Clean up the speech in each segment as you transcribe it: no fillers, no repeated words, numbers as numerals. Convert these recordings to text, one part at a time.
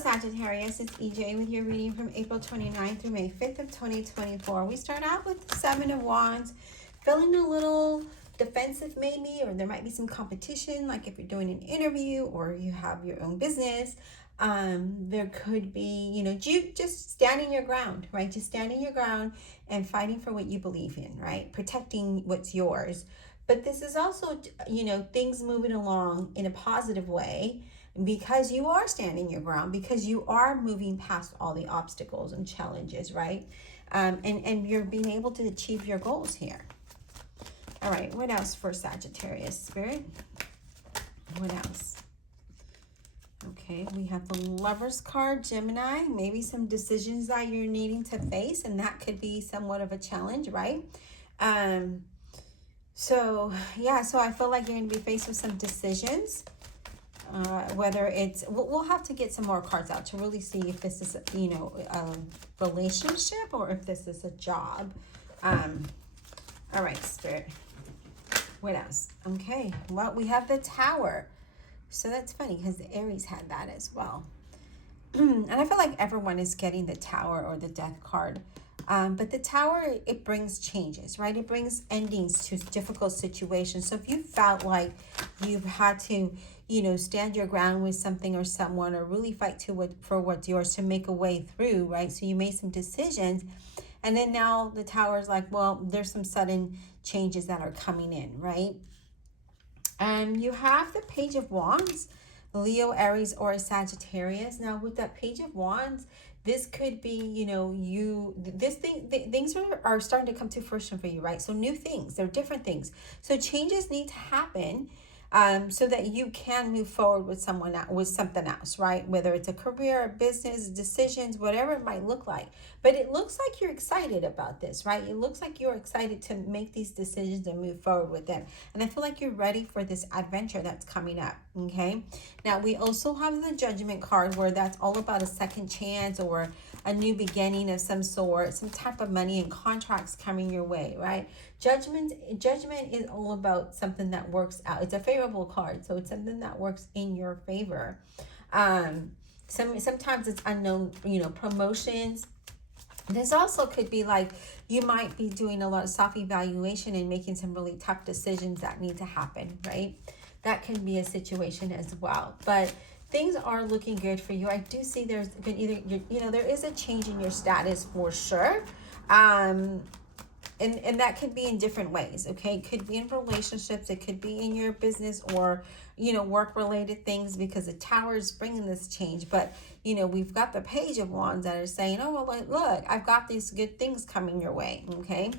Sagittarius, it's EJ with your reading from April 29th through May 5th of 2024. We start out with the Seven of Wands, feeling a little defensive maybe, or there might be some competition, like if you're doing an interview or you have your own business. There could be, you just standing your ground, right? Just standing your ground and fighting for what you believe in, right? Protecting what's yours. But this is also, things moving along in a positive way, because you are standing your ground, because you are moving past all the obstacles and challenges, right? And you're being able to achieve your goals here. All right, what else for Sagittarius, Spirit? What else? Okay, we have the Lover's card, Gemini. Maybe some decisions that you're needing to face, and that could be somewhat of a challenge, right? So I feel like you're going to be faced with some decisions. Whether it's, we'll have to get some more cards out to really see if this is, a relationship or if this is a job. All right, Spirit. What else? Okay, well, we have the Tower. So that's funny because the Aries had that as well. And I feel like everyone is getting the Tower or the Death card. But the Tower, it brings changes, right? It brings endings to difficult situations. So if you felt like you've had to, stand your ground with something or someone, or really fight for what's yours to make a way through, right? So you made some decisions, and then now the Tower is like, well, there's some sudden changes that are coming in, right? And you have the Page of Wands, Leo, Aries, or Sagittarius. Now with that Page of Wands, this could be, things are starting to come to fruition for you, right? So new things, they're different things. So changes need to happen so that you can move forward with something else, right? Whether it's a career, a business, decisions, whatever it might look like. But it looks like you're excited about this, right? It looks like you're excited to make these decisions and move forward with them. And I feel like you're ready for this adventure that's coming up, okay? Now, we also have the Judgment card, where that's all about a second chance or a new beginning of some sort, some type of money and contracts coming your way, right? Judgment is all about something that works out. It's a favorable card, so it's something that works in your favor. Sometimes it's unknown, promotions. This also could be like you might be doing a lot of self-evaluation and making some really tough decisions that need to happen, right? That can be a situation as well. But things are looking good for you. I do see there's been there is a change in your status for sure. And that could be in different ways, okay? It could be in relationships. It could be in your business or, work-related things, because the Tower is bringing this change. But, we've got the Page of Wands that are saying, oh, well, look, I've got these good things coming your way, okay?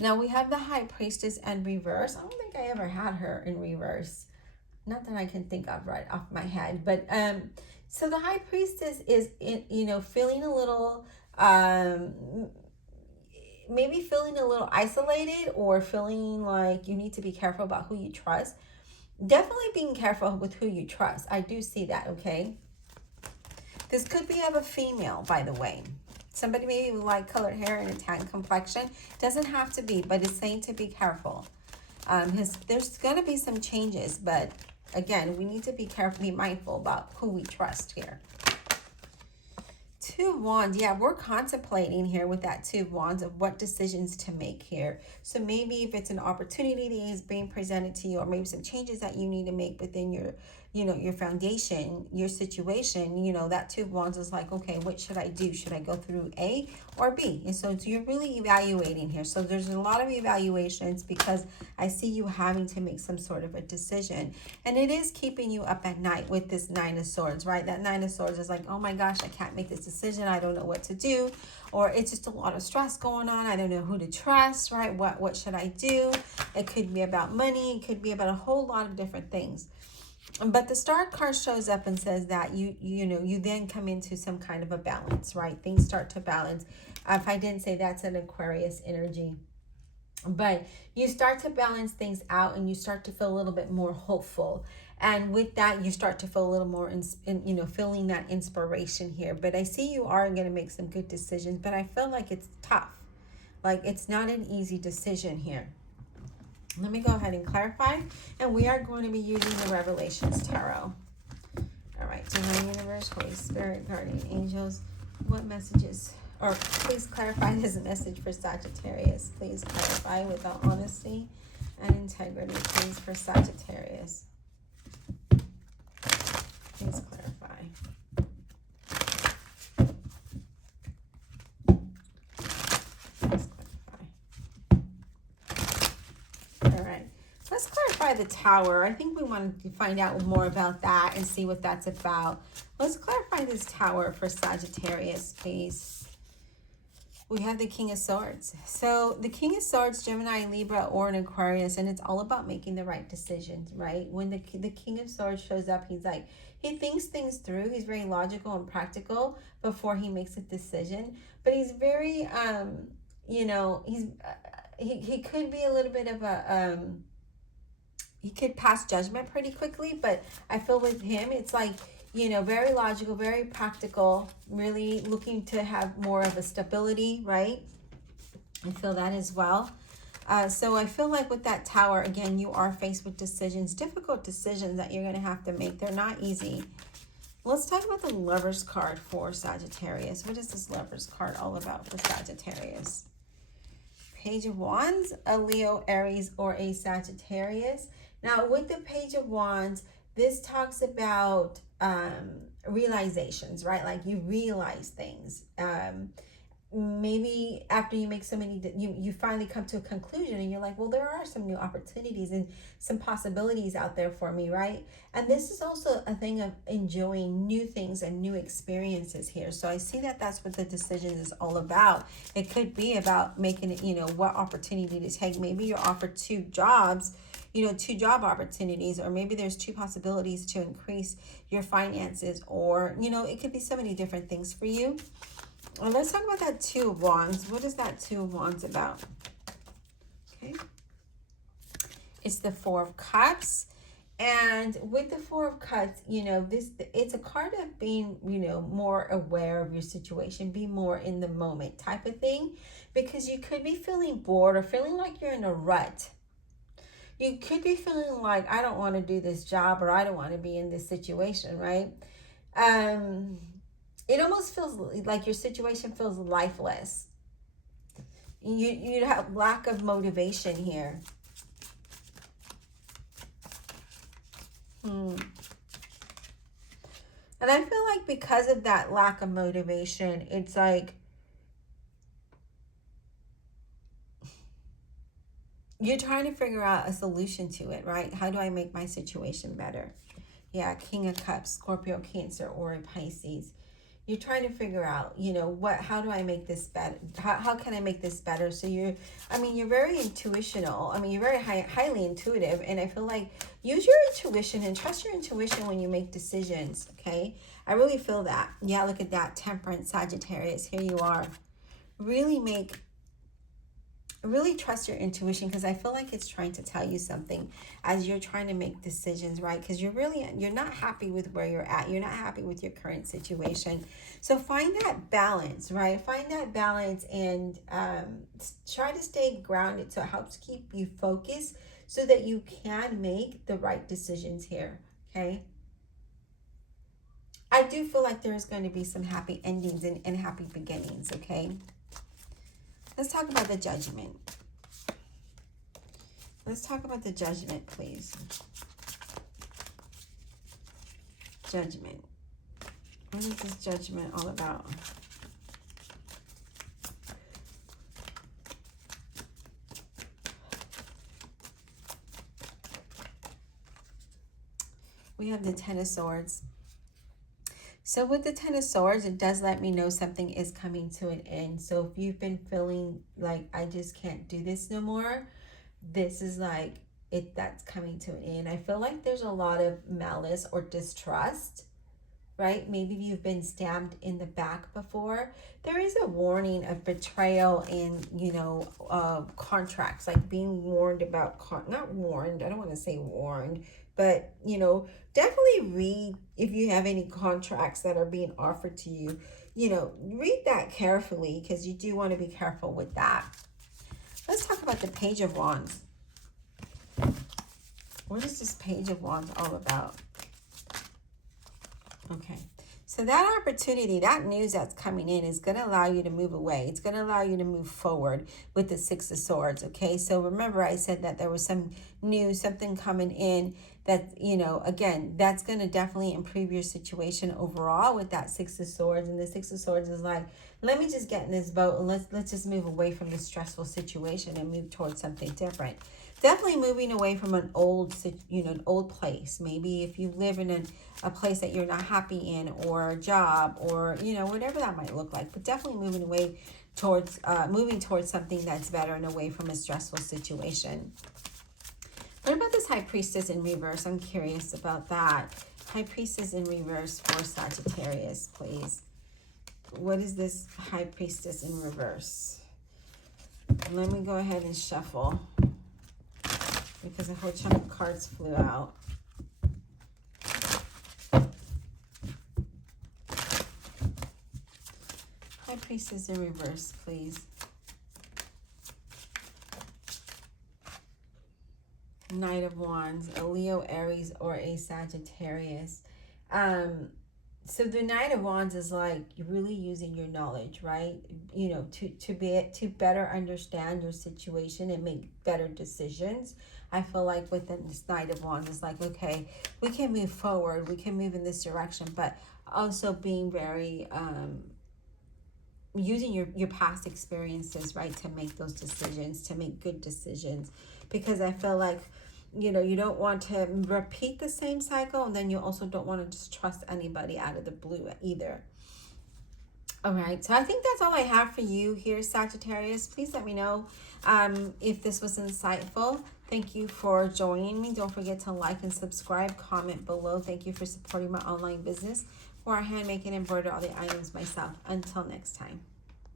Now, we have the High Priestess in reverse. I don't think I ever had her in reverse. Not that I can think of right off my head. But, so the High Priestess is, feeling a little... maybe feeling a little isolated, or feeling like you need to be careful about who you trust. Definitely being careful with who you trust. I do see that, okay? This could be of a female, by the way. Somebody maybe with light colored hair and a tan complexion. Doesn't have to be, but it's saying to be careful. There's going to be some changes, but again, we need to be careful, be mindful about who we trust here. Two of Wands. Yeah, we're contemplating here with that Two of Wands of what decisions to make here. So maybe if it's an opportunity that is being presented to you, or maybe some changes that you need to make within your, your foundation, your situation, that Two of Wands is like, okay, what should I do? Should I go through A or B? And so you're really evaluating here. So there's a lot of evaluations, because I see you having to make some sort of a decision. And it is keeping you up at night with this Nine of Swords, right? That Nine of Swords is like, oh my gosh, I can't make this decision. I don't know what to do. Or it's just a lot of stress going on. I don't know who to trust, right? What should I do? It could be about money. It could be about a whole lot of different things. But the Star card shows up and says that you then come into some kind of a balance, right? Things start to balance. If I didn't say, that's an Aquarius energy. But you start to balance things out, and you start to feel a little bit more hopeful. And with that, you start to feel a little more, feeling that inspiration here. But I see you are going to make some good decisions, but I feel like it's tough. Like it's not an easy decision here. Let me go ahead and clarify. And we are going to be using the Revelations Tarot. All right, Divine Universe, Holy Spirit, Guardian Angels, what messages, or please clarify this message for Sagittarius. Please clarify with all honesty and integrity, please, for Sagittarius. Please clarify. Please clarify. All right. Let's clarify the Tower. I think we want to find out more about that and see what that's about. Let's clarify this Tower for Sagittarius, please. We have the King of Swords. So the King of Swords, Gemini, Libra, or an Aquarius, and it's all about making the right decisions, right? When the King of Swords shows up, he's like, he thinks things through. He's very logical and practical before he makes a decision. But he's very, you know, he could be a little bit of a, he could pass judgment pretty quickly. But I feel with him, it's like, you know, very logical, very practical, really looking to have more of a stability, right? I feel that as well. So I feel like with that Tower, again, you are faced with decisions, difficult decisions that you're going to have to make. They're not easy. Let's talk about the Lovers card for Sagittarius. What is this Lovers card all about for Sagittarius? Page of Wands, a Leo, Aries, or a Sagittarius. Now, with the Page of Wands, this talks about realizations, right? Like you realize things. Maybe after you make so many, you finally come to a conclusion and you're like, well, there are some new opportunities and some possibilities out there for me, right? And this is also a thing of enjoying new things and new experiences here. So I see that that's what the decision is all about. It could be about making it, you know, what opportunity to take. Maybe you're offered 2 jobs, you know, 2 job opportunities, or maybe there's 2 possibilities to increase your finances, or, you know, it could be so many different things for you. Well, let's talk about that 2 of Wands. What is that 2 of Wands about? Okay. It's the 4 of Cups. And with the 4 of Cups, you know, it's a card of being, you know, more aware of your situation, be more in the moment type of thing, because you could be feeling bored or feeling like you're in a rut. You could be feeling like, I don't want to do this job, or I don't want to be in this situation, right? It almost feels like your situation feels lifeless. You have lack of motivation here. And I feel like because of that lack of motivation, it's like you're trying to figure out a solution to it, right? How do I make my situation better? Yeah, King of Cups, Scorpio, Cancer, or a Pisces. You're trying to figure out, you know, how do I make this better? How can I make this better? So you're very intuitional. I mean, you're very highly intuitive. And I feel like use your intuition and trust your intuition when you make decisions, okay? I really feel that. Yeah, look at that. Temperance, Sagittarius. Here you are. Really trust your intuition, because I feel like it's trying to tell you something as you're trying to make decisions, right? Because you're not happy with where you're at. You're not happy with your current situation. So find that balance, right? Find that balance and try to stay grounded, so it helps keep you focused so that you can make the right decisions here, okay? I do feel like there's going to be some happy endings and happy beginnings, okay? Let's talk about the Judgment. Let's talk about the Judgment, please. Judgment. What is this Judgment all about? We have the Ten of Swords. So with the Ten of Swords, it does let me know something is coming to an end. So if you've been feeling like, I just can't do this no more, this is like that's coming to an end. I feel like there's a lot of malice or distrust, right? Maybe you've been stabbed in the back before. There is a warning of betrayal and, you know, contracts, like being warned about, not warned, I don't want to say warned, but, you know, definitely read if you have any contracts that are being offered to you. You know, read that carefully, because you do want to be careful with that. Let's talk about the Page of Wands. What is this Page of Wands all about? Okay. So that opportunity, that news that's coming in is going to allow you to move away. It's going to allow you to move forward with the Six of Swords. Okay. So remember I said that there was some news, something coming in that, you know, again, that's going to definitely improve your situation overall with that Six of Swords. And the Six of Swords is like, let me just get in this boat and let's just move away from this stressful situation and move towards something different. Definitely moving away from an old, you know, an old place. Maybe if you live in a place that you're not happy in, or a job, or, you know, whatever that might look like. But definitely moving away towards, moving towards something that's better and away from a stressful situation. What about this High Priestess in reverse? I'm curious about that. High Priestess in reverse for Sagittarius, please. What is this High Priestess in reverse? Let me go ahead and shuffle, because a whole chunk of cards flew out. High Priestess in reverse, please. Knight of Wands, a Leo, Aries, or a Sagittarius. So the Knight of Wands is like you're really using your knowledge, right? You know, to better understand your situation and make better decisions. I feel like with this Knight of Wands, it's like, okay, we can move forward, we can move in this direction, but also being very using your past experiences, right, to make those decisions, to make good decisions, because I feel like, you know, you don't want to repeat the same cycle, and then you also don't want to just trust anybody out of the blue either. All right, so I think that's all I have for you here, Sagittarius. Please let me know if this was insightful. Thank you for joining me. Don't forget to like and subscribe, comment below. Thank you for supporting my online business, where I handmake and embroider all the items myself. Until next time.